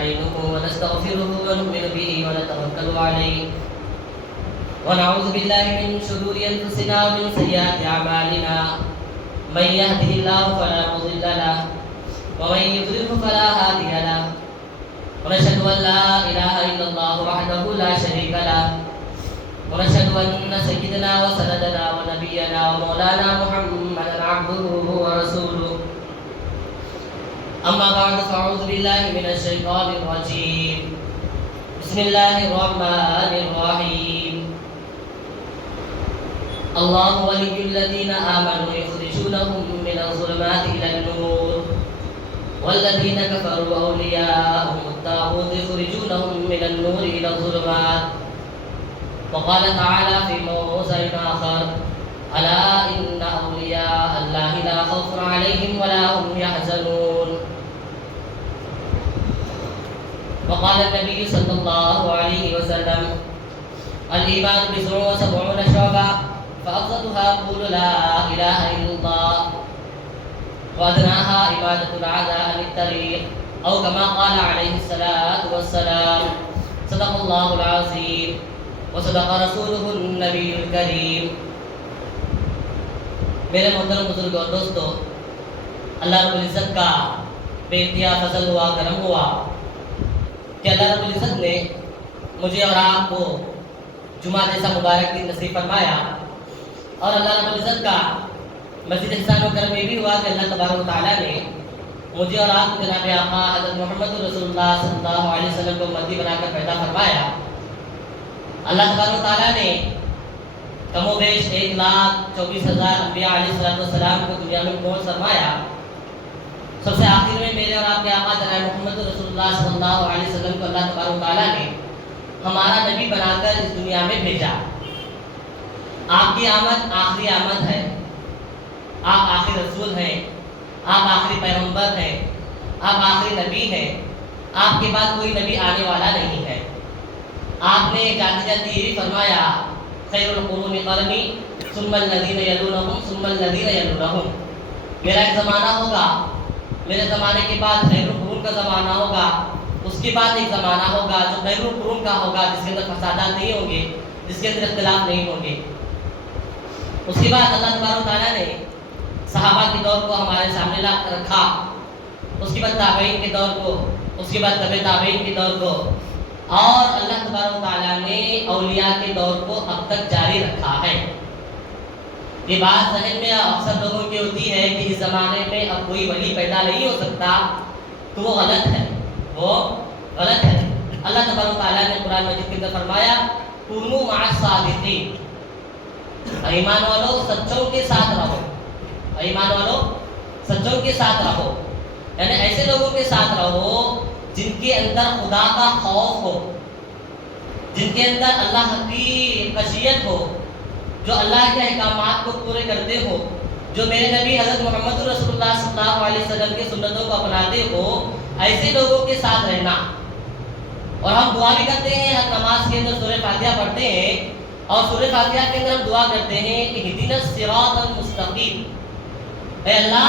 ونستعينه ونستغفره ونؤمن به ونتوكل عليه ونعوذ بالله من شرور أنفسنا ومن سيئات أعمالنا من يهده الله فلا مضل له ومن يضلل فلا هادي له ونشهد أن لا إله إلا الله وحده لا شريك له ونشهد أن سيدنا وسندنا ونبينا ومولانا محمدا عبده ورسوله أما بعد فأعوذ بالله من الشيطان الرجيم بسم الله الرحمن الرحيم الله ولي الذين آمنوا يخرجونهم من الظلمات إلى النور والذين كفروا أولياءهم الطاغوت يخرجونهم من النور إلى الظلمات وقال تعالى في موضع آخر ألا إن أولياء الله لا خوف عليهم ولا هم يحزنون وقال النبي صلى الله عليه وسلم الإيمان بضع وسبعون شعبة فأفضلها قول لا إله إلا الله وأدناها إماتة الأذى عن الطريق أو كما قال عليه الصلاة والسلام صدق الله العظيم وصدق رسوله النبي الكريم. میرے محترم بزرگ اور دوستو، اللہ رب العزت کا بے انتہا فضل ہوا، کرم ہوا کہ اللہ رب العزت نے مجھے اور آپ کو جمعہ جیسا مبارک دن نصیب فرمایا، اور اللہ رب العزت کا مزید احسان و کرم یہ بھی ہوا کہ اللہ تبارک و تعالیٰ نے مجھے اور آپ کو جناب آقا حضرت محمد رسول اللہ صلی اللہ علیہ وسلم کو امتی بنا کر پیدا فرمایا. اللہ تبارک و تعالیٰ نے کم و بیش 1,24,000 انبیاء علیہ السلام کو دنیا میں پہنچ فرمایا. سب سے آخر میں میرے اور آپ کے آقا جناب محمد رسول اللہ صلی اللہ علیہ وسلم کو اللہ تبارک و تعالیٰ نے ہمارا نبی بنا کر اس دنیا میں بھیجا. آپ کی آمد آخری آمد ہے، آپ آخری رسول ہیں، آپ آخری پیغمبر ہیں، آپ آخری نبی ہیں. آپ کے بعد کوئی نبی آنے والا نہیں ہے. آپ نے جاتے جاتے یہ بھی فرمایا خیر القرون قرنی ثم الذین یلونہم ثم الذین یلونہم. میرا ایک زمانہ ہوگا، میرے زمانے کے بعد خیر القرون کا زمانہ ہوگا، اس کے بعد ایک زمانہ ہوگا جو خیر القرون کا ہوگا، جس کے اندر فسادات نہیں ہوں گے، جس کے اندر اختلاف نہیں ہوں گے. اس کے بعد اللہ تبارک و تعالیٰ نے صحابہ کے دور کو ہمارے سامنے لا کر رکھا، اس کے بعد تابعین کے دور کو، اس کے بعد تبع تابعین کے دور کو، اور اللہ تبارک و تعالیٰ نے اولیاء کے دور کو اب تک جاری رکھا ہے. یہ بات ذہن میں اکثر لوگوں کی ہوتی ہے کہ اس زمانے میں اب کوئی ولی پیدا نہیں ہو سکتا، تو وہ غلط ہے، وہ غلط ہے. اللہ تبارک و تعالیٰ نے قرآن مجید کے اندر فرمایا کونوا مع الصادقین، ایمان والو سچوں کے ساتھ رہو، ایمان والو سچوں کے ساتھ رہو، یعنی ایسے لوگوں کے ساتھ رہو جن کے اندر خدا کا خوف ہو، جن کے اندر اللہ کی خشیت ہو، جو اللہ کے احکامات کو پورے کرتے ہو، جو میرے نبی حضرت محمد رسول اللہ صلی اللہ علیہ وسلم کی سنتوں کو اپناتے ہو، ایسے لوگوں کے ساتھ رہنا. اور ہم دعا بھی کرتے ہیں، ہر نماز کے اندر سورہ فاتحہ پڑھتے ہیں، اور سورہ فاتحہ کے اندر ہم دعا کرتے ہیں اہدنا الصراط المستقیم، اے اللہ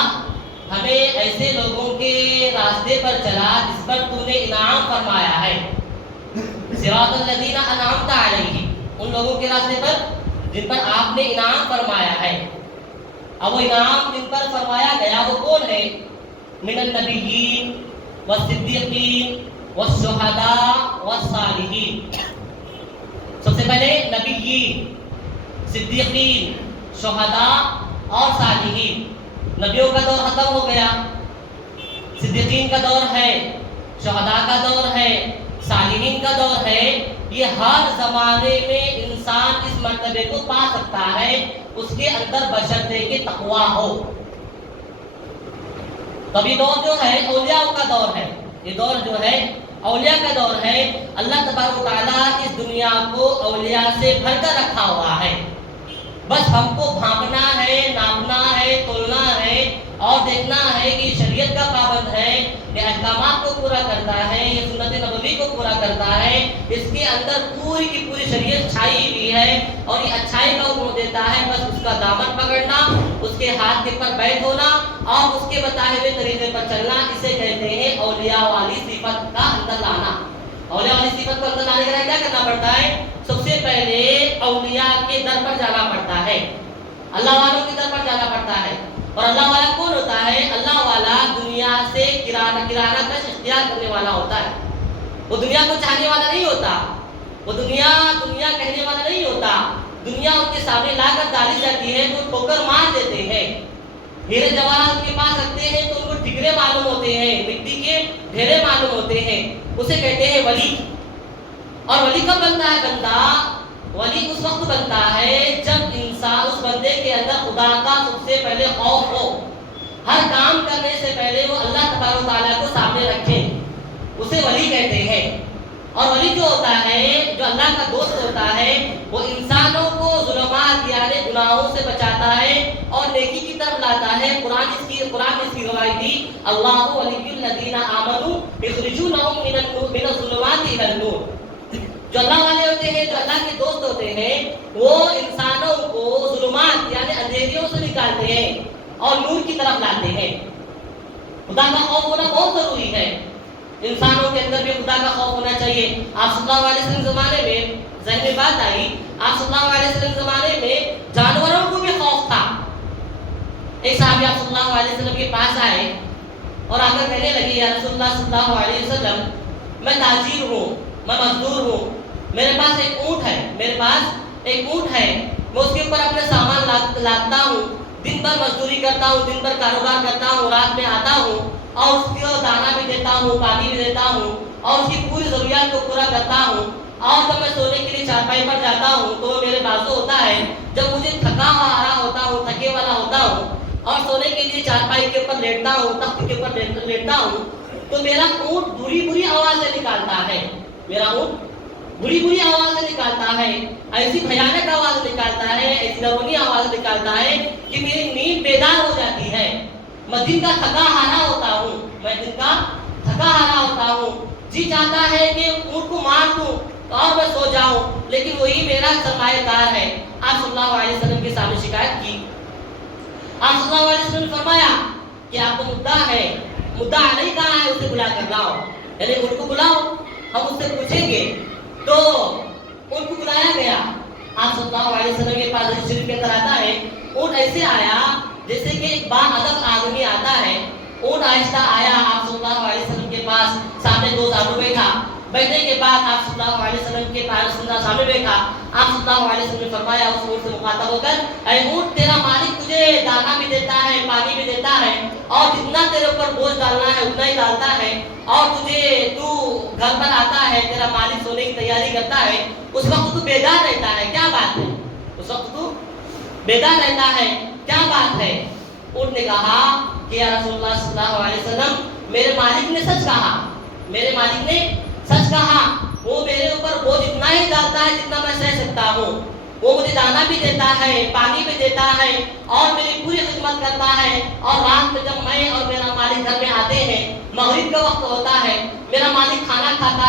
ہمیں ایسے لوگوں کے راستے پر چلا جس پر تو نے انعام فرمایا ہے. صراط الذین انعمت علیہم، ان لوگوں کے راستے پر جن پر آپ نے انعام فرمایا ہے. اب وہ انعام جن پر فرمایا گیا وہ کون ہے؟ من النبیین والصدیقین والشہداء والصالحین. سب سے پہلے نبیین، صدیقین، شہداء اور صالحین. نبیوں کا دور ختم ہو گیا، صدیقین کا دور ہے، شہداء کا دور ہے، صالحین کا دور ہے. یہ ہر زمانے میں انسان اس مرتبے کو پا سکتا ہے، اس کے اندر بشرطے کہ تقویٰ ہو. تب یہ دور جو ہے اولیاء کا دور ہے، یہ دور جو ہے اولیاء کا دور ہے. اللہ تبارک و تعالیٰ اس دنیا کو اولیاء سے بھر کر رکھا ہوا ہے. بس ہم کو بھانپنا ہے، ناپنا ہے، تولنا ہے، اور دیکھنا ہے کہ شریعت کا پابند ہے، یہ احکامات کو پورا کرتا ہے، یہ سنت نبوی کو پورا کرتا ہے، اس کے اندر پوری کی پوری شریعت چھائی ہوئی ہے اور یہ اچھائی کا حکم دیتا ہے. بس اس اس کا دامن پکڑنا، اس کے ہاتھ کے پر بیٹھ ہونا اور اس کے بتائے ہوئے طریقے پر چلنا، اسے کہتے ہیں اولیاء والی صفت کا اندر لانا۔ اولیاء والی صفت کو اندر لانے کے لیے کیا کرنا پڑتا ہے؟ سب سے پہلے اولیاء کے در پر جانا پڑتا ہے، اللہ والوں کے در پر جانا پڑتا ہے۔ اور اللہ والا کون ہوتا ہے؟ اللہ والا دنیا سے کرانہ کش اختیار کرنے والا ہوتا ہے۔ وہ دنیا کو چاہنے والا نہیں ہوتا، وہ دنیا کہنے والا نہیں ہوتا۔ دنیا ان کے سامنے لا کر ڈالی جاتی ہے تو ٹھوکر مار دیتے ہیں۔ ہیرے جواہرات ان کے پاس رکھتے ہیں تو ان کو ٹھکرے معلوم ہوتے ہیں، مٹی کے ڈھیرے معلوم ہوتے ہیں، اسے کہتے ہیں ولی۔ اور ولی کب بنتا ہے بندہ؟ ولی اس وقت بنتا ہے جب انسان، اس بندے کے اندر خدا کا سب سے پہلے خوف ہو، ہر کام کرنے سے پہلے وہ اللہ تبارک و تعالیٰ کو سامنے رکھے، اسے ولی کہتے ہیں۔ اور ولی جو ہوتا ہے، جو اللہ کا دوست ہوتا ہے، وہ انسانوں کو ظلمات یعنی گناہوں سے بچاتا ہے اور نیکی کی طرف لاتا ہے۔ قرآن نے اس کی گواہی دی، اللہ ولی الذین آمنوا یخرجونہم من الظلمات الی النور۔ جو اللہ والے ہوتے ہیں، جو اللہ کے دوست ہوتے ہیں، وہ انسانوں کو ظلمات یعنی اندھیریوں سے نکالتے ہیں اور نور کی طرف لاتے ہیں۔ خدا کا خوف ہونا بہت ضروری ہے، انسانوں کے اندر بھی خدا کا خوف ہونا چاہیے۔ آپ صلی اللہ علیہ وسلم زمانے میں ذہن میں بات آئی، آپ صلی اللہ علیہ وسلم زمانے میں جانوروں کو بھی خوف تھا۔ ایک صحابی آپ صلی اللہ علیہ وسلم کے پاس آئے اور آ کر کہنے لگے، یا رسول اللہ صلی اللہ علیہ وسلم، میں تاجر ہوں، میں مزدور ہوں، میرے پاس ایک اونٹ ہے، میں اس کے اوپر اپنے سامان لاتا ہوں، دن بھر مزدوری کرتا ہوں، دن بھر کاروبار کرتا ہوں، رات میں آتا ہوں اور اس کو دانہ بھی دیتا ہوں، پانی بھی دیتا ہوں اور اس کی پوری ضروریات کو پورا کرتا ہوں۔ اور جب میں سونے کے لیے چارپائی پر جاتا ہوں تو میرے بازو ہوتا ہے، جب مجھے تھکا ہوا ہوتا ہوں، تھکے والا ہوتا ہوں اور سونے کے لیے چارپائی کے اوپر لیٹتا ہوں، تخت کے اوپر لیٹتا ہوں، تو میرا اونٹ بری آوازیں نکالتا ہے، میرا اونٹ بری آوازیں نکالتا ہے، ایسی بھیانک آواز نکالتا ہے، ایسی ڈراؤنی آواز نکالتا ہے کہ میری نیند بیدار ہو جاتی ہے۔ میں دن کا تھکا ہارا ہوتا ہوں، جی چاہتا ہے کہ اونٹ کو مار دوں اور میں سو جاؤں، لیکن وہی میرا سرمایہ کار ہے۔ آپ صلی اللہ علیہ وسلم کے سامنے شکایت کی، آپ صلی اللہ علیہ وسلم نے فرمایا کہ آپ کو مدعا علیہ کہاں ہے، اسے بلا کر لاؤ، یعنی اونٹ کو بلاؤ، ہم اس سے پوچھیں گے۔ تو اونٹ کو بلایا گیا، آپ صلی اللہ علیہ وسلم کے پاس حدیث شریف کے اندر آتا ہے، اونٹ ایسے آیا جیسے کہ ایک با ادب آدمی آتا ہے۔ اونٹ آہستہ آیا آپ صلی اللہ علیہ وسلم کے پاس، سامنے دو زانو بیٹھا، بیٹھنے کے بعد آپ صلی اللہ علیہ وسلم کے پاس سامنے بیٹھا، آپ صلی اللہ علیہ وسلم نے فرمایا اس اونٹ سے مخاطب ہو کر، اے اونٹ، تیرا مالک تجھے دانہ بھی دیتا ہے، پانی بھی دیتا ہے اور جتنا تیرے اوپر بوجھ ڈالنا ہے اتنا ہی ڈالتا ہے، اور تو گھر پر آتا ہے، تیرا مالک سونے کی تیاری کرتا ہے، اس وقت تو بیدار رہتا ہے، کیا بات ہے؟ اس وقت تو بیدار رہتا ہے، کیا بات ہے؟ اونٹ نے کہا کہ یا رسول اللہ صلی اللہ علیہ وسلم، میرے مالک نے سچ کہا، وہ میرے اوپر بوجھ اتنا ہی ڈالتا ہے جتنا میں سہ سکتا ہوں، وہ مجھے دانا بھی دیتا ہے، پانی بھی دیتا ہے اور میری پوری خدمت کرتا ہے، اور رات میں جب میں اور میرا مالک گھر میں آتے ہیں، مغرب کا وقت ہوتا ہے، میرا مالک کھانا کھاتا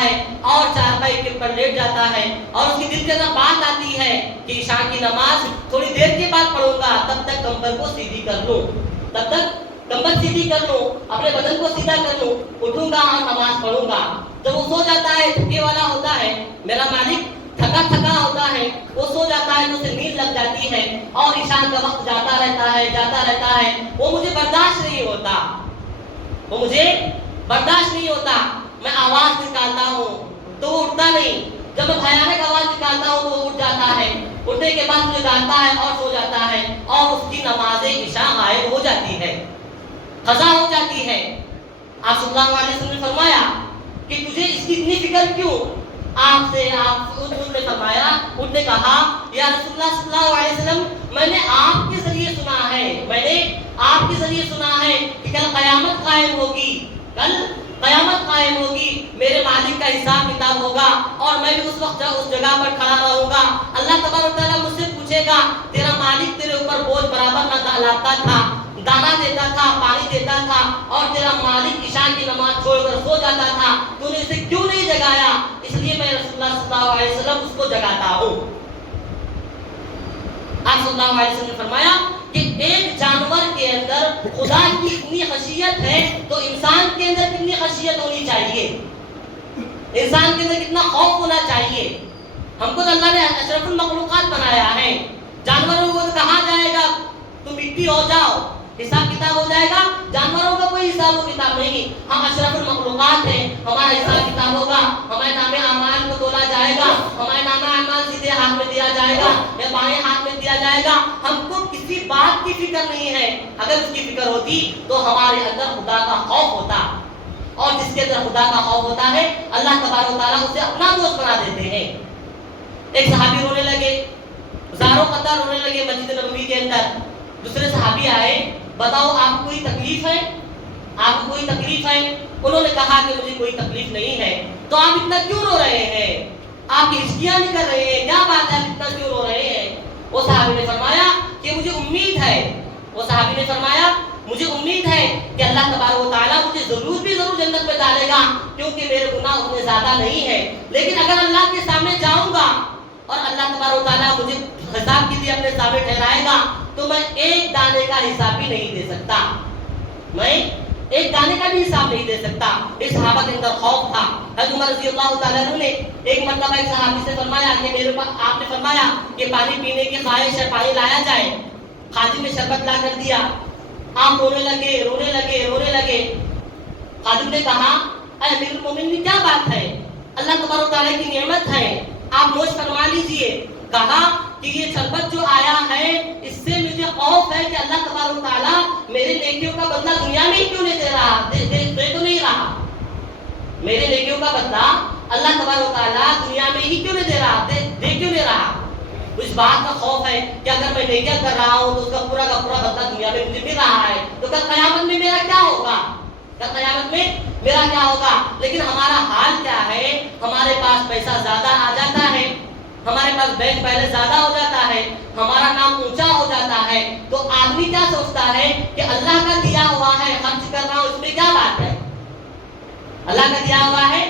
ہے اور چارپائی کے اوپر لیٹ جاتا ہے، اور اس کی دل کے اندر بات آتی ہے کہ عشاء کی نماز تھوڑی دیر کے بعد پڑھوں گا، تب تک کمبر کو سیدھی کر لوں، اپنے بدن کو سیدھا کر لوں، اٹھوں گا اور نماز پڑھوں گا۔ جب وہ سو جاتا ہے، تھکے والا ہوتا ہے، میرا مالک تھکا ہوتا ہے، وہ سو جاتا ہے تو اسے نیند لگ جاتی ہے اور عشاء کا وقت جاتا رہتا ہے، وہ مجھے برداشت نہیں ہوتا، میں آواز نکالتا ہوں تو وہ اٹھتا نہیں، جب میں بھیانک آواز نکالتا ہوں تو وہ اٹھ جاتا ہے، اٹھنے کے بعد مجھے ڈانٹتا ہے اور سو جاتا ہے، اور اس کی نماز عشاء غائب ہو جاتی ہے، قضا ہو جاتی ہے۔ آپ صلی اللہ علیہ وسلم نے فرمایا کہ تجھے اس کی اتنی فکر کیوں؟ آپ نے فرمایا، انہوں نے کہا، یا رسول اللہ صلی اللہ علیہ وسلم، میں نے آپ کے ذریعے سنا ہے کہ کل قیامت قائم ہوگی، میرے مالک کا حساب کتاب ہوگا اور میں بھی اس وقت اس جگہ پر کھڑا رہوں گا، اللہ تبارک و تعالیٰ مجھ سے پوچھے گا، تیرا مالک تیرے اوپر بوجھ برابر نہ لاتا تھا، دانا دیتا تھا، پانی دیتا تھا، اور تیرا مالک عشاء کی نماز چھوڑ کر سو جاتا تھا، تو نے اسے کیوں نہیں جگایا؟ اس لیے میں رسول اللہ صلی اللہ علیہ وسلم اس کو جگاتا ہوں۔ آپ صلی اللہ علیہ وسلم نے فرمایا کہ ایک جانور کے اندر خدا کی اتنی خشیت ہے تو انسان کے اندر کتنی خشیت ہونی چاہیے، انسان کے اندر کتنا خوف ہونا چاہیے۔ ہم کو تو اللہ نے اشرف المخلوقات بنایا ہے، جانوروں کو کہا جائے گا تم مٹی ہو جاؤ، حساب کتاب ہو جائے گا، جانوروں کا کوئی حساب و کتاب نہیں، ہم اشرف المخلوقات ہیں، ہمارا حساب کتاب ہوگا، ہمارے نام اعمال کو تولا جائے گا، ہمارے نام اعمال سیدھے ہاتھ میں دیا جائے گا یا بائیں ہاتھ میں دیا جائے گا۔ ہم کو کسی بات کی فکر نہیں ہے، اگر اس کی فکر ہوتی تو ہمارے اندر خدا کا خوف ہوتا، اور جس کے اندر خدا کا خوف ہوتا ہے اللہ تبارک و تعالیٰ اسے اپنا دوست بنا دیتے ہیں۔ ایک صحابی رونے لگے، زاروں قطار رونے لگے مسجد نبوی کے اندر، دوسرے صحابی آئے، بتاؤ آپ کو کوئی تکلیف ہے، آپ کو کوئی تکلیف ہے؟ انہوں نے کہا کہ مجھے کوئی تکلیف نہیں ہے۔ تو آپ اتنا کیوں رو رہے ہیں، آپ ہچکیاں نہیں کر رہے ہیں، کیا بات ہے آپ اتنا کیوں رو رہے ہیں؟ وہ صحابی نے فرمایا کہ مجھے امید ہے، وہ صحابی نے فرمایا مجھے امید ہے کہ اللہ تبارک و تعالیٰ مجھے ضرور جنت میں ڈالے گا، کیونکہ میرے گناہ اتنے زیادہ نہیں ہیں، لیکن اگر اللہ کے سامنے جاؤں گا اور اللہ تبارک و تعالیٰ مجھے حساب کے لیے اپنے سامنے ٹھہرائے گا تو میں ایک دانے کا حساب بھی نہیں دے سکتا، میں ایک دانے کا بھی حساب نہیں دے سکتا۔ اس صحابہ کے اندر خوف تھا۔ حضرت عمر رضی اللہ تعالیٰ عنہ نے ایک مرتبہ ایک صحابی سے فرمایا کہ میرے پاس، آپ نے فرمایا کہ پانی پینے کی خواہش ہے، پانی لایا جائے، خادم نے شربت لا کر دیا، آپ رونے لگے۔ خادم نے کہا اے امیر المومنین کیا بات ہے، اللہ تبارک و تعالیٰ کی نعمت ہے، آپ نوش فرما لیجئے۔ کہا کہ یہ شربت جو آیا ہے اس سے مجھے خوف ہے کہ اللہ تبارک و تعالیٰ میرے نیکیوں کا بدلہ دنیا میں ہی کیوں نہیں دے رہا، دے تو نہیں رہا، میرے نیکیوں کا بدلہ اللہ تبارک و تعالیٰ دنیا میں ہی کیوں نہیں دے رہا، دے کیوں نہیں رہا؟ اس بات کا خوف ہے کہ اگر میں نیکیاں کر رہا ہوں تو اس کا پورا بدلہ دنیا میں مجھے مل رہا ہے، تو کل قیامت میں میرا کیا ہوگا، لیکن ہمارا حال کیا ہے، ہمارے پاس پیسہ زیادہ آ جاتا ہے، ہمارے پاس بینک بیلنس زیادہ ہو جاتا ہے، ہمارا نام اونچا ہو جاتا ہے، تو آدمی کیا سوچتا ہے کہ اللہ کا دیا ہوا ہے خرچ کر رہا ہوں، اس میں کیا بات ہے، اللہ کا دیا ہوا ہے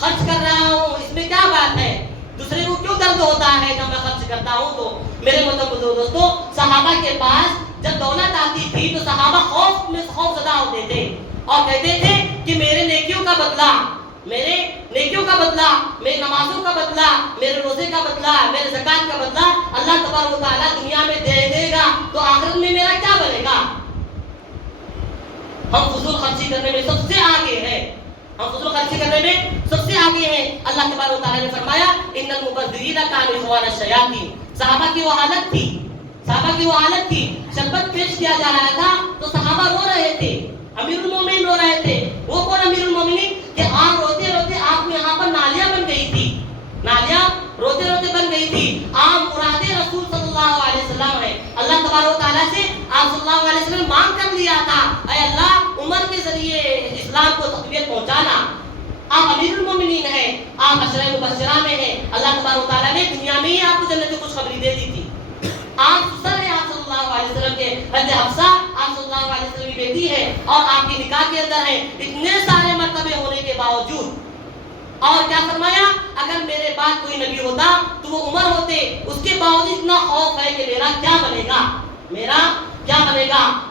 خرچ کر رہا ہوں اس میں کیا بات ہے، دوسرے کو کیوں درد ہوتا ہے جب میں خرچ کرتا ہوں؟ تو میرے مطلب دوستو، صحابہ کے پاس جب دولت آتی تھی تو صحابہ خوف زدہ ہوتے تھے اور کہتے تھے کہ میرے نیکیوں کا بدلہ، میری نمازوں کا بدلہ، میرے روزے کا بدلہ، میرے زکات کا بدلہ اللہ تبارک و تعالیٰ دنیا میں دے گا تو آخرت میں میرا کیا بنے گا؟ ہم فضول خرچی کرنے میں سب سے آگے ہیں، اللہ تبارک و تعالیٰ نے فرمایا ان المبذرین کانوا اخوان الشیاطین۔ صحابہ کی وہ حالت تھی، شربت پیش کیا جا رہا تھا تو صحابہ رو رہے تھے، امیر المومنین رو رہے تھے۔ وہ کون امیر المومنین؟ کہ آپ روتے آپ میں یہاں پر نالیاں بن گئی تھی، آپ مراد رسول صلی اللہ علیہ وسلم ہے، اللہ تبارک و تعالیٰ سے آپ صلی اللہ علیہ وسلم مانگ کر لیا تھا اے اللہ عمر کے ذریعے اسلام کو تقویت پہنچانا، آپ امیر المومنین ہیں، آپ عشرہ مبشرہ میں ہیں، اللہ تبارک و تعالیٰ نے دنیا میں ہی آپ کو جنت کی خوشخبری دے دی تھی۔ آپ سسر ہیں آپ صلی اللہ علیہ وسلم کے، حضرت حفصہ آپ صلی اللہ علیہ وسلم کی بیٹی ہے اور آپ کی نکاح کے اندر ہیں، اتنے سارے مرتبے ہونے کے باوجود، اور کیا فرمایا اگر میرے بعد کوئی نبی ہوتا تو وہ عمر ہوتے، اس کے باوجود اتنا خوف ہے کہ میرا کیا بنے گا۔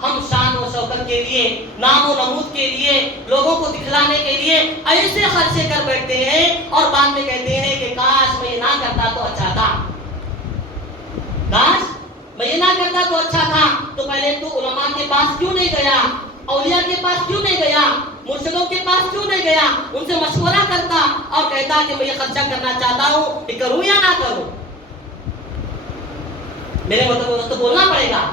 ہم شان و شوکت کے لیے، نام و نمود کے لیے، لوگوں کو دکھلانے کے لیے ایسے خرچے کر بیٹھتے ہیں اور بعد میں کہتے ہیں کہ کاش میں یہ نہ کرتا تو اچھا تھا، تو پہلے تو علماء کے پاس کیوں نہیں گیا، اولیاء کے پاس کیوں نہیں گیا، مرشدوں کے پاس کیوں نہیں گیا، ان سے مشورہ کرتا اور کہتا کہ میں یہ خرچہ کرنا چاہتا ہوں، یہ کروں یا نہ کروں؟ میرے مطلب تو بولنا پڑے گا،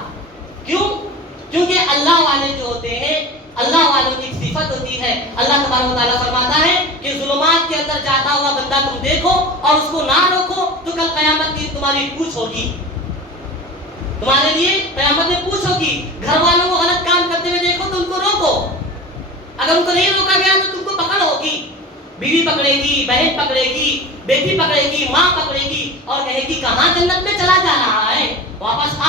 کیونکہ اللہ والے جو ہوتے ہیں، اللہ والوں کی ایک صفت ہوتی ہے، اللہ تبارک و تعالیٰ فرماتا ہے کہ ظلمات کے اندر جاتا ہوا بندہ تم دیکھو اور اس کو نہ روکو تو کل قیامت کی تمہاری پوچھ ہوگی، تمہارے لیے قیامت میں پوچھ ہوگی۔ گھر والوں کو غلط کام کرتے ہوئے دیکھو تو ان کو روکو، اگر ان کو نہیں روکا گیا تو تم کو پکڑ ہوگی، بیوی پکڑے گی، بہن پکڑے گی، بیٹی پکڑے گی، ماں پکڑے گی اور کہے گی کہاں جنت میں چلا جا رہا ہے، واپس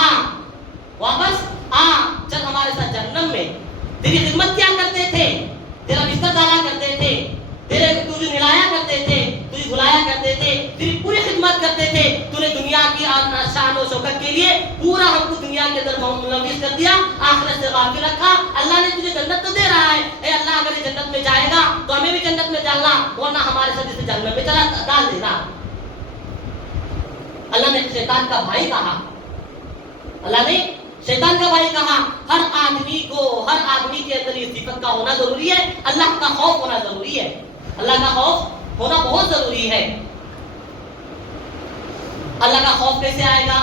آ چل ہمارے ساتھ جہنم میں۔ تیری خدمت کیا کرتے تھے، تیرا بستر ڈالا کرتے تھے، تجھے نلایا کرتے تھے، تجھے بلایا کرتے تھے، تیری پوری خدمت کرتے تھے تو نے دنیا کی شان و شوکت کے لیے پورا ہم کو دنیا کے اندر ملوث کر دیا، آخرت سے غافل رکھا۔ اللہ نے تجھے جنت تو دے رہا ہے، اے اللہ اگر یہ جنت میں جائے گا تو ہمیں بھی جنت میں ڈالنا، ورنہ ہمارے ساتھ اسے جہنم میں چلا ڈال دینا۔ اللہ نے شیطان کا بھائی کہا، اللہ نے شیطان کا بھائی کہا۔ ہر آدمی کے اندر یہ صفت کا ہونا ضروری ہے، اللہ کا خوف ہونا ضروری ہے، اللہ کا خوف ہونا بہت ضروری ہے۔ اللہ کا خوف کیسے آئے گا؟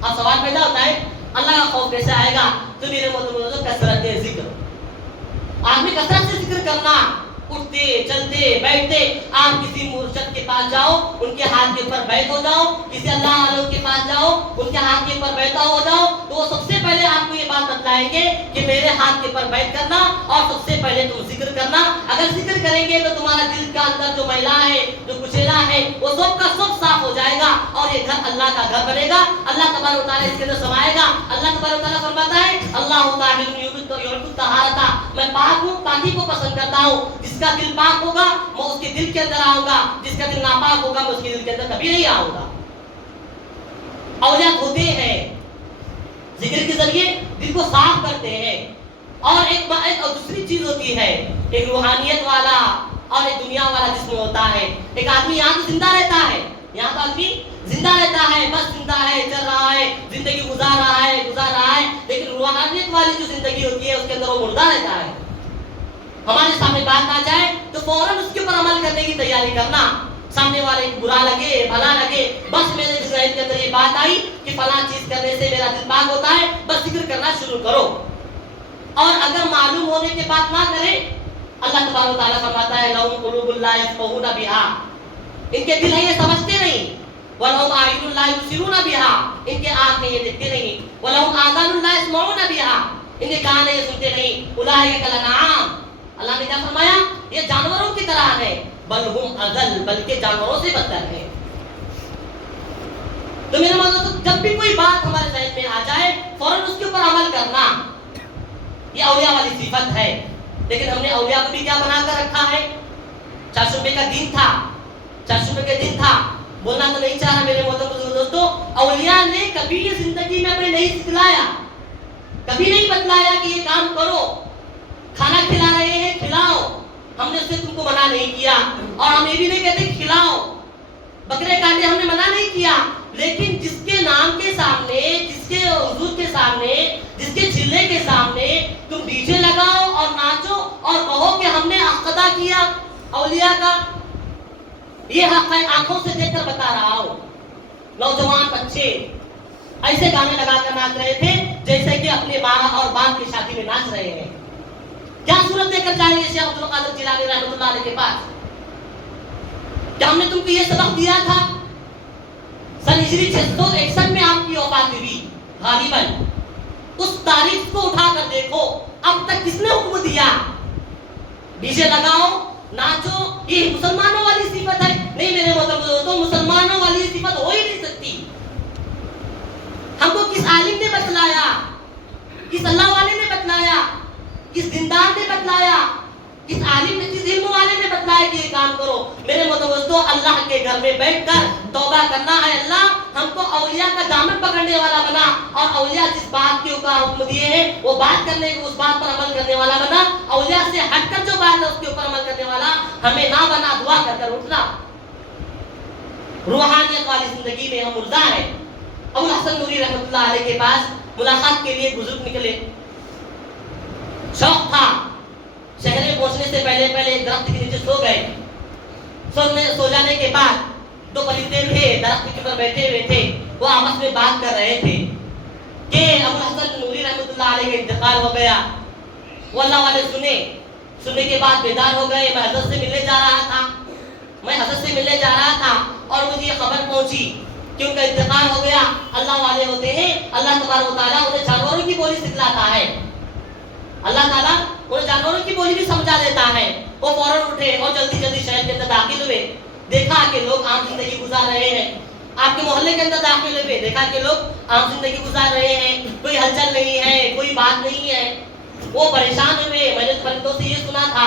اب سوال پیدا ہوتا ہے اللہ کا خوف کیسے آئے گا؟ تو میرے محترم کثرت ذکر، آدمی کثرت سے ذکر کرنا، اٹھتے چلتے بیٹھتے آپ کسی مرشد کے پاس جاؤ، ان کے ہاتھ کے اوپر بیٹھ ہو جاؤ، کسی اللہ والوں کے پاس جاؤ، ان کے ہاتھ کے اوپر بیٹھا ہو جاؤ، تو وہ سب سے پہلے آپ کو یہ بات بتلائیں گے کہ میرے ہاتھ کے اوپر بیٹھ کرنا اور سب سے پہلے تم ذکر کرنا۔ اگر ذکر کریں گے تو تمہارا دل کا اندر جو میلا ہے، جو کچیلا ہے، وہ سب کا سب صاف ہو جائے گا اور یہ گھر اللہ کا گھر بنے گا، اللہ تبارک و تعالیٰ اس کے اندر سمائے گا۔ اللہ تبارک و تعالیٰ فرماتا ہے اللہ تعالی یحب الطہارۃ، میں پاک ہوں، پاکی کو پسند کرتا ہوں، جس کا دل پاک ہوگا میں اس کے دل کے اندر آؤں گا، جس کا دل ناپاک ہوگا میں اس کے دل کے اندر کبھی نہیں آؤں گا۔ اولیاء ہوتے ہیں ذکر کے ذریعے دل کو صاف کرتے ہیں، اور ایک دوسری چیز ہوتی ہے، ایک روحانیت والا اور ایک دنیا والا جسم ہوتا ہے۔ ایک آدمی یہاں تو زندہ رہتا ہے، یہاں تو آدمی زندہ رہتا ہے، بس زندہ ہے، چل رہا ہے، زندگی گزار رہا ہے، لیکن روحانیت والی جو زندگی ہوتی ہے اس کے اندر وہ مردہ رہتا ہے۔ ہمارے سامنے بات آ جائے تو فوراً اس کے اوپر عمل کرنے کی تیاری کرنا، سامنے والے کو برا لگے بھلا لگے، بس میرے ذہن کے اندر یہ بات آئی کہ فلاں چیز کرنے سے میرا دل پاک ہوتا ہے، بس ذکر کرنا شروع کرو۔ اور اگر معلوم ہونے کے بعد نہ کرے، اللہ تبارک و تعالیٰ فرماتا ہے لَهُمْ قُلُوبٌ لَا يَفْقَهُونَ بِهَا، ان کے دل ہے یہ سمجھتے نہیں، وَلَهُمْ أَعْيُنٌ لَا يُبْصِرُونَ بِهَا، ان کے آنکھیں یہ دیکھتے نہیں، وَلَهُمْ آذَانٌ لَا يَسْمَعُونَ بِهَا، ان کے کان یہ سنتے نہیں، أُولَٰئِكَ كَالْأَنْعَامِ، اللہ نے کیا فرمایا؟ یہ جانوروں کی طرح ہے، بل ہم اضل، بلکہ جانوروں سے بدتر ہے۔ تو میرا مطلب جب بھی کوئی بات ہمارے ذہن میں آ جائے فوراً اس کے اوپر عمل کرنا، یہ اولیاء والی صفت ہے۔ لیکن ہم نے اولیاء کو بھی کیا بنا کر رکھا ہے؟ چاشمے کا دن تھا، چاشمے کے دن تھا، بولنا تو نہیں چاہ رہا میرے محترم دوستو، اولیاء نے کبھی یہ زندگی میں اپنے نہیں سکھلایا، کبھی نہیں بتلایا کہ یہ کام کرو، کھانا کھلا رہے ہیں کھلاؤ، ہم نے اس سے تم کو منع نہیں کیا، اور ہم یہ بھی نہیں کہتے کھلاؤ، بکرے کاٹے ہم نے منع نہیں کیا، لیکن جس کے نام کے سامنے، جس کے حضور کے سامنے، جس کے چلے کے سامنے تم ڈی جے لگاؤ اور ناچو اور کہو کہ ہم نے حق ادا کیا اولیاء کا، یہ حق ہے، آنکھوں سے دیکھ کر بتا رہا ہوں، نوجوان بچے ایسے گانے لگا کر ناچ رہے تھے جیسے کہ اپنے ماں اور باپ کی شادی میں ناچ رہے ہیں۔ کیا صورت دے کر جائیں گے شیخ عبد القادر جیلانی رحمۃ اللہ علیہ کے پاس؟ کیا ہم نے تم کو یہ سبق دیا تھا؟ سن ہجری 661 میں آپ کی وفات ہوئی غالباً، اس تاریخ کو اٹھا کر دیکھو، اب تک کس نے حکم دیا ڈی جے لگاؤ ناچو؟ یہ مسلمانوں والی صفت ہے؟ نہیں میرے محترم دوستو، مسلمانوں والی صفت ہو ہی نہیں سکتی۔ ہم کو کس عالم نے بتلایا، کس اللہ والے نے بتلایا، کس دیندار نے بتلایا، کس عالم نے، کس علم والے نے بتلایا کہ یہ کام کرو؟ میرے محترم دوستو، اللہ کے گھر میں بیٹھ کر توبہ کرنا ہے، اللہ ہم کو اولیاء کا دامن پکڑنے والا بنا، اور اولیاء جس بات کے اوپر حکم دیے ہیں وہ بات کرنے، اس بات پر عمل کرنے والا بنا، اولیاء سے ہٹ کر جو بات ہے اس کے اوپر عمل کرنے والا ہمیں نہ بنا، دعا کر کر اٹھنا۔ روحانیت والی زندگی میں ہم مردہ ہیں۔ ابو الحسن نوری رحمۃ اللہ علیہ کے پاس ملاقات کے لیے بزرگ نکلے، شوق تھا، شہر میں پہنچنے سے پہلے ایک درخت کے نیچے سو گئے، سو جانے کے بعد دو پرندے تھے درخت کے اوپر بیٹھے ہوئے تھے، وہ آپس میں بات کر رہے تھے کہ ابو الحسن نوری رحمۃ اللہ علیہ کا انتقال ہو گیا۔ وہ اللہ والے سننے کے بعد بیدار ہو گئے، میں حضرت سے ملنے جا رہا تھا اور مجھے یہ خبر پہنچی کہ ان کا انتقال ہو گیا۔ اللہ والے ہوتے ہیں، اللہ تبارک و تعالیٰ انہیں جانوروں کی بولی سکھلاتا ہے، اللہ تعالیٰ انہیں جانوروں کی بولی بھی سمجھا دیتا ہے۔ وہ فوراً اٹھے اور جلدی شہر کے اندر داخل ہوئے، دیکھا کہ لوگ عام زندگی گزار رہے ہیں، آپ کے محلے کے اندر داخل ہوئے، دیکھا کہ لوگ عام زندگی گزار رہے ہیں، کوئی ہلچل نہیں ہے، کوئی بات نہیں ہے۔ وہ پریشان ہوئے، میں نے پرندوں سے یہ سنا تھا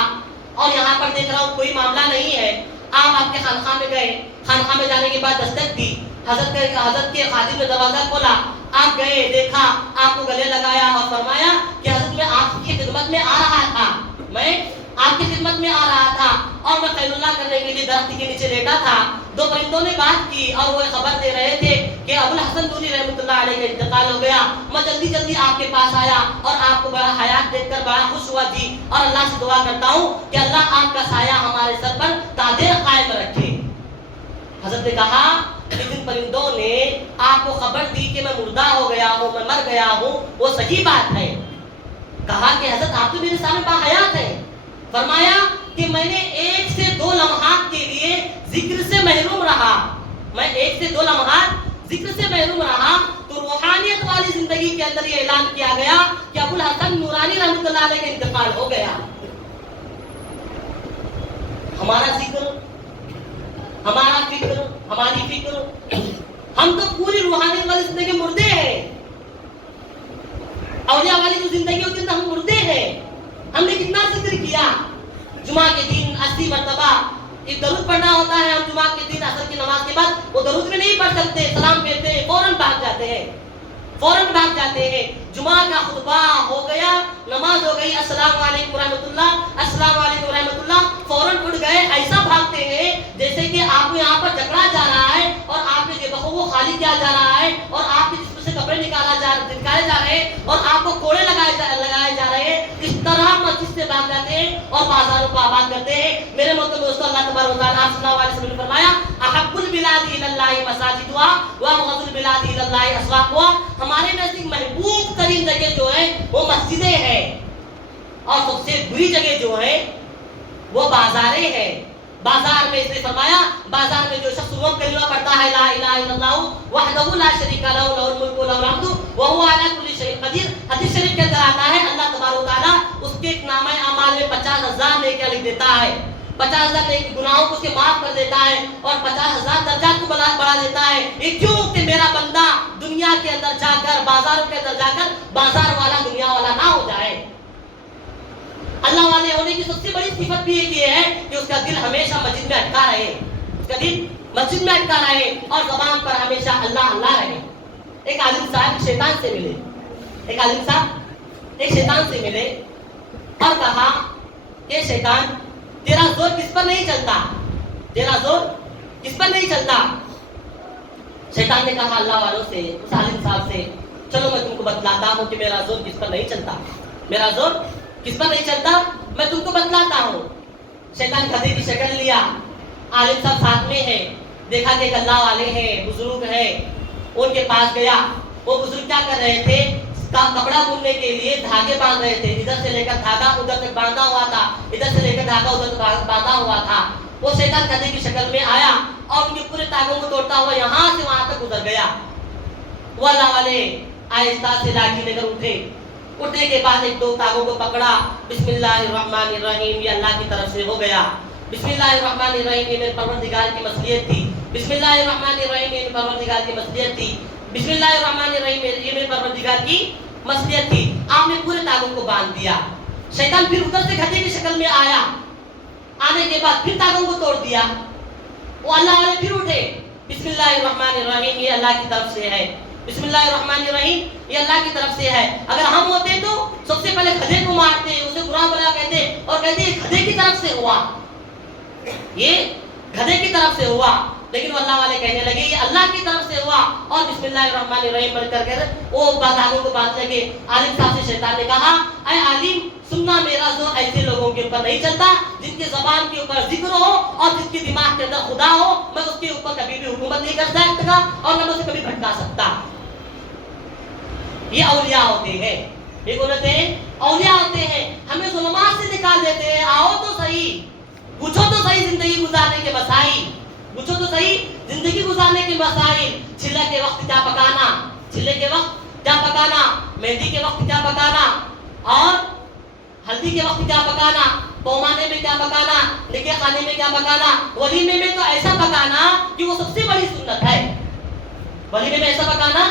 اور یہاں پر دیکھ رہا ہوں کوئی معاملہ نہیں ہے، آپ آپ کے خانقاہ میں گئے، خانقاہ میں جانے کے بعد دستک دی، حضرت کے خادم نے دروازہ کھولا، آپ گئے، دیکھا، آپ کو گلے لگایا اور فرمایا کہ حضرت میں آپ کی خدمت میں آ رہا تھا، میں آپ کی خدمت میں آ رہا تھا اور میں خیر اللہ کرنے کے لیے درخت کے نیچے لیٹا تھا، دو پرندوں نے بات کی اور وہ خبر دے رہے تھے کہ ابو الحسن نوری رحمۃ اللہ علیہ کا انتقال ہو گیا، میں جلدی جلدی آپ کے پاس آیا اور آپ کو بڑا حیات دیکھ کر بڑا خوش ہوا جی، اور اللہ سے دعا کرتا ہوں کہ اللہ آپ کا سایہ ہمارے سر پر تادیر قائم رکھے۔ حضرت نے کہا کہ جن پرندوں نے آپ کو خبر دی کہ میں مردہ ہو گیا ہوں، میں مر گیا ہوں، وہ صحیح بات ہے۔ کہا کہ حضرت آپ تو میرے سامنے باحیات ہیں۔ فرمایا کہ میں نے 1 سے 2 لمحات کے لیے ذکر سے محروم رہا، میں 1 سے 2 لمحات ذکر سے محروم رہا تو روحانیت والی زندگی کے اندر یہ اعلان کیا گیا کہ ابو الحسن نورانی رحمۃ اللہ علیہ کا انتقال ہو گیا۔ ہمارا ذکر، ہمارا فکر، ہماری فکر، ہم تو پوری روحانیت والی زندگی مردے ہیں، اولیاء والی جو زندگی ہوتی ہے ہم مردے ہیں۔ ہم نے کتنا ذکر کیا، جمعہ کے دن 80 مرتبہ ایک درود پڑھنا ہوتا ہے، ہم جمعہ کے دن عصر کی نماز کے بعد وہ درود بھی نہیں پڑھ سکتے، سلام کہتے ہیں فوراً بھاگ جاتے ہیں، فوراً بھاگ جاتے ہیں۔ جمعہ کا خطبہ ہو گیا، نماز ہو گئی، السلام علیکم ورحمۃ اللہ، السلام علیکم ورحمۃ اللہ، فوراً اٹھ گئے، ایسا بھاگتے ہیں جیسے کہ آپ کو یہاں پر جکڑا جا رہا ہے اور آپ کے جیبوں کو خالی کیا جا رہا ہے اور آپ کے جسم سے کپڑے نکالے جا رہے ہیں اور آپ کو کوڑے لگائے جا رہے ہیں، اس طرح مسجد سے بھاگ جاتے ہیں اور بازاروں کو آباد کرتے ہیں۔ میرے محترم دوستو، اللہ تبارک و تعالیٰ آپ صلی اللہ علیہ وسلم نے فرمایا احب البلاد الی اللہ مساجدها وابغض البلاد الی اللہ اسواقها، ہمارے نزدیک محبوب ترین جگہ جو ہے وہ مسجدیں ہیں اور سب سے بری جگہ جو ہے وہ بازاریں ہیں۔ بازار میں اس نے فرمایا بازار میں جو شخص وہ کلمہ پڑھتا ہے لا الہ الا اللہ وحدہ لا شریک لہ لہ الملک و لہ الحمد وہو علی کل شیء قدیر، حدیث شریف کے اندر آتا ہے اللہ تبارک و تعالیٰ اس کے ایک نامہ اعمال میں 50,000 نیکیاں لکھ دیتا ہے، 50,000 نیک گناہوں کو اس کے معاف کر دیتا ہے اور 50,000 درجات کو بڑھا دیتا ہے۔ یہ کیوں کہ میرا بندہ دنیا کے اندر جا کر، بازاروں کے اندر جا کر بازار والا دنیا والا نہ ہو جائے۔ اللہ والے ہونے کی سب سے بڑی صفت بھی یہ ہے کہ اس کا دل ہمیشہ مسجد میں اٹکا رہے، اس کا دل مسجد میں اٹکا رہے اور زبان پر ہمیشہ اللہ اللہ رہے۔ ایک عالم صاحب شیطان سے ملے، ایک عالم صاحب ایک شیطان سے ملے اور کہا کہ شیطان تیرا زور کس پر نہیں چلتا، تیرا زور کس پر نہیں چلتا؟ شیطان نے کہا اللہ والوں سے، اس عالم صاحب سے، چلو میں تم کو بتلاتا ہوں کہ میرا زور کس پر نہیں چلتا، میرا زور کس پر نہیں چلتا، میں تم کو بتلاتا ہوں۔ شیطان گدھے کی شکل لیا، عالم صاحب ساتھ میں ہے، دیکھا کہ اللہ والے ہیں، بزرگ ہیں، ان کے پاس گیا۔ وہ بزرگ کیا کر رہے تھے؟ کپڑا بننے کے لیے دھاگے باندھ رہے تھے، ادھر سے لے کر دھاگا ادھر تک باندھا ہوا تھا، ادھر سے لے کر دھاگا ادھر تک باندھا ہوا تھا۔ وہ شیطان گدھے کی شکل میں آیا اور ان کے پورے تاگوں کو توڑتا ہوا یہاں سے وہاں تک گزر گیا۔ وہ اللہ والے آہستہ سے لاٹھی لے کر اٹھے، اٹھنے کے بعد ایک 2 تاگوں کو پکڑا، بسم اللہ الرحمن الرحیم، یہ اللہ کی طرف سے ہو گیا۔ بسم اللہ الرحمن الرحیم، یہ میرے پروردگار کی مصلحت تھی، بسم اللہ الرحمن الرحیم، یہ میرے پروردگار کی مصلحت تھی، بسم اللہ الرحمن الرحیم، یہ میرے پروردگار کی مصلحت تھی۔ آپ نے پورے تاگوں کو باندھ دیا۔ شیطان پھر ادھر سے گدھے کی شکل میں آیا، آنے کے بعد پھر تاگوں کو توڑ دیا۔ وہ اللہ والے پھر اٹھے، بسم اللہ الرحمن الرحیم، یہ اللہ کی طرف سے ہے، بسم اللہ الرحمن الرحیم، یہ اللہ کی طرف سے ہے۔ اگر ہم ہوتے تو سب سے پہلے گدھے کو مارتے، اسے برا بلا کہتے اور کہتے یہ گدھے کی طرف سے ہوا، یہ گدھے کی طرف سے ہوا، لیکن وہ اللہ والے کہنے لگے یہ اللہ کی طرف سے ہوا اور بسم اللہ الرحمن الرحیم پڑھ کر وہ دھاگوں کو باندھنے لگے۔ عالم صاحب سے شیطان نے کہا اے عالم سننا، میرا زور ایسے لوگوں کے اوپر نہیں چلتا جن کے زبان کے اوپر ذکر ہو اور جس کے دماغ کے اندر خدا ہو، میں اس کے اوپر کبھی بھی حکومت نہیں کر سکتا اور نہ اسے کبھی بھٹکا سکتا۔ یہ اولیاء ہوتے ہیں، یہ کون ہوتے ہیں؟ اولیاء ہوتے ہیں، ہمیں ظلمات سے نکال دیتے ہیں۔ آؤ تو صحیح، پوچھو تو صحیح زندگی گزارنے کے مسائل، پوچھو تو صحیح زندگی گزارنے کے مسائل۔ چھلے کے وقت کیا پکانا، چھلے کے وقت کیا پکانا، مہندی کے وقت کیا پکانا اور ہلدی کے وقت کیا پکانا، پومانے میں کیا پکانا، نکاح خانے میں کیا پکانا، ولیمے میں تو ایسا پکانا کہ وہ سب سے بڑی سنت ہے، ولیمے میں ایسا پکانا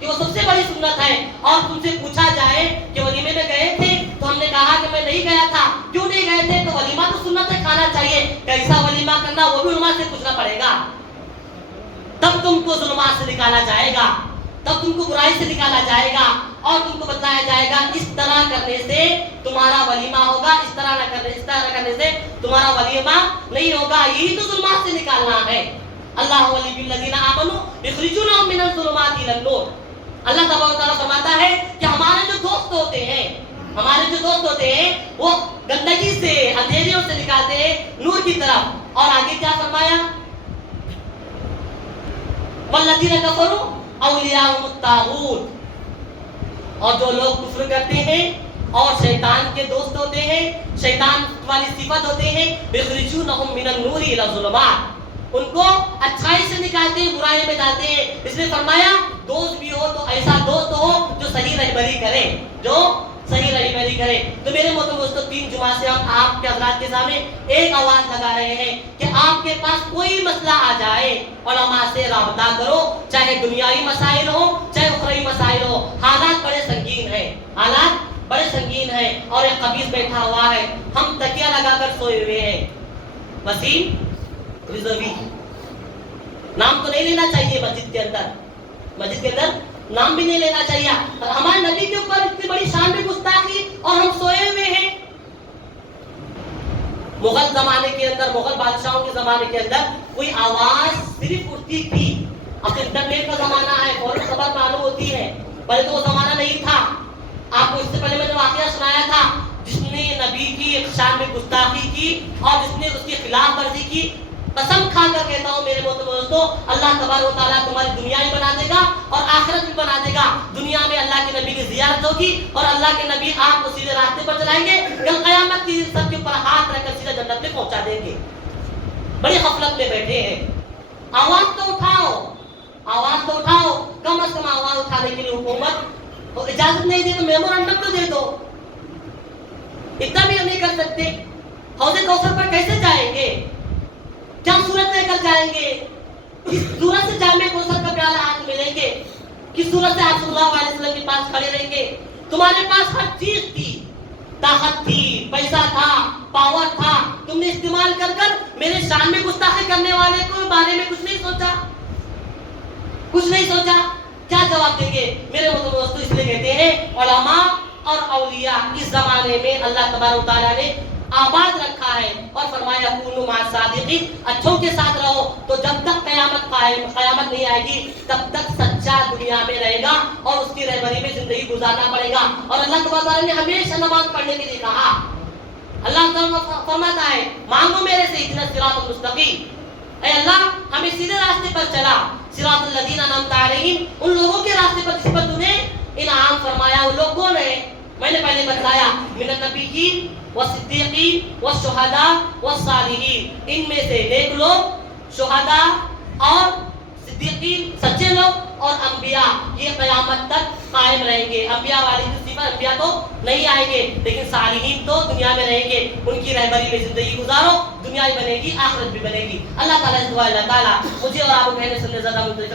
کہ وہ سب سے بڑی سنت ہے۔ اور تم سے پوچھا جائے کہ ولیمے میں گئے تھے تو ہم نے کہا کہ میں نہیں گیا تھا. کیوں نہیں گئے تھے؟ تو ولیمہ تو سنت ہے، کھانا چاہیے. کیسا ولیمہ کرنا وہ بھی علماء سے پوچھنا پڑے گا. تب تم کو ظلمات سے نکالا جائے گا، تب تم کو برائی سے نکالا جائے گا، اور تم کو بتایا جائے گا اس طرح کرنے سے تمہارا ولیمہ ہوگا، اس طرح کرنے سے تمہارا ولیمہ نہیں ہوگا. یہی تو ظلمات سے نکالنا ہے. اللہ ولی الذین آمنوا یخرجونہم من الظلمات الی النور. اللہ تبارک و تعالیٰ فرماتا ہے کہ ہمارے جو دوست ہوتے ہیں وہ گندگی سے، اندھیریوں سے نکالتے ہیں نور کی طرف. اور آگے کیا فرمایا؟ والذین کفروا اولیاءہم الطاغوت. اور جو لوگ کفر کرتے ہیں اور شیطان کے دوست ہوتے ہیں، شیطان والی صفت ہوتے ہیں، یخرجونہم من النور الی الظلمات. ان کو اچھائی سے نکالتے ہیں، برائی میں ڈالتے ہیں. اس نے فرمایا دوست بھی ہو تو ایسا دوست ہو جو صحیح رہبری کرے، تو میرے محترم دوستو، 3 جمعہ سے ہم آپ کے حضرات کے سامنے ایک آواز لگا رہے ہیں کہ آپ کے پاس کوئی مسئلہ آ جائے علماء سے رابطہ کرو، چاہے دنیاوی مسائل ہو چاہے اخروی مسائل ہو. حالات بڑے سنگین ہیں اور ایک خبیث بیٹھا ہوا ہے. ہم تکیہ لگا کر سوئے ہوئے ہیں. وسیم رضوی نام تو نہیں لینا چاہیے مسجد کے اندر نام بھی نہیں لینا چاہیے. ہمارے نبی کے اوپر اتنی بڑی شان میں گستاخی اور ہم سوئے ہوئے ہیں. مغل زمانے کے اندر، مغل بادشاہوں کے زمانے کے اندر کوئی آواز صرف اٹھتی تھی. اب انٹرنیٹ کا زمانہ ہے، فوراً خبر معلوم ہوتی ہے. پہلے تو وہ زمانہ نہیں تھا. آپ کو اس سے پہلے میں نے واقعہ سنایا تھا جس نے نبی کی ایک شان میں گستاخی کی اور جس نے اس کی خلاف ورزی کی. قسم کھا کر کہتا ہوں میرے محترم دوستو، اللہ تبارک و تعالیٰ تمہاری دنیا بھی بنا دے گا اور آخرت بھی بنا دے گا. دنیا میں اللہ کے نبی کی زیارت ہوگی اور اللہ کے نبی آپ کو سیدھے راستے پر چلائیں گے. کل قیامت کی سب کے اوپر ہاتھ رکھ کر سیدھے جنت میں پہنچا دیں گے. بڑی غفلت میں بیٹھے ہیں. آواز تو اٹھاؤ. کم از کم آواز اٹھانے کے لیے حکومت اجازت نہیں دی تو میمورنڈم تو دے دو. اتنا بھی ہم نہیں کر سکتے. حوض کوثر پر کیسے جائیں گے؟ کیا صورت لے کر جائیں گے؟ کس صورت سے جامع کوثر کا پیالہ ہاتھ میں لیں گے؟ کس صورت سے آپ صلی اللہ علیہ وسلم کے پاس کھڑے رہیں گے؟ تمہارے پاس ہر چیز تھی، طاقت تھی، پیسہ تھا، پاور تھا. تم نے استعمال کر کر میرے شان میں گستاخی کرنے والے کو بارے میں کچھ نہیں سوچا. کیا جواب دیں گے؟ میرے محترم دوستو، اس لیے کہتے ہیں علماء اور اولیاء اس زمانے میں اللہ تبارک و تعالیٰ نے آباد رکھا ہے اور فرمایا کونوا مع الصادقین، اچھوں کے ساتھ رہو. تو جب تک قیامت نہیں آئے گی تب تک سچا دنیا میں رہے گا اور اس کی رہبری میں زندگی گزارنا پڑے گا. اور اللہ تبارک و تعالیٰ نے ہمیشہ نماز پڑھنے کے لیے کہا. اللہ تعالیٰ فرماتا ہے مانگو میرے سے اہدنا الصراط المستقیم، اے اللہ ہمیں سیدھے راستے پر چلا. صراط الذین انعمت علیہم، ان لوگوں کے راستے پر جس پر تو نے انعام فرمایا. وہ لوگ کون ہیں؟ میں نے پہلے بتایا، من النبیین والصدیقین والشہداء والصالحین. ان میں سے نیک لوگ، شہداء اور صدیقین سچے لوگ اور انبیاء یہ قیامت تک قائم رہیں گے. انبیاء والی صفت، انبیاء تو نہیں آئیں گے لیکن صالحین تو دنیا میں رہیں گے. ان کی رہبری میں زندگی گزارو، دنیا بھی بنے گی، آخرت بھی بنے گی. اللہ تعالیٰ اس دعا اللہ تعالیٰ مجھے اور آپ کو کہنے سننے زیادہ منتظر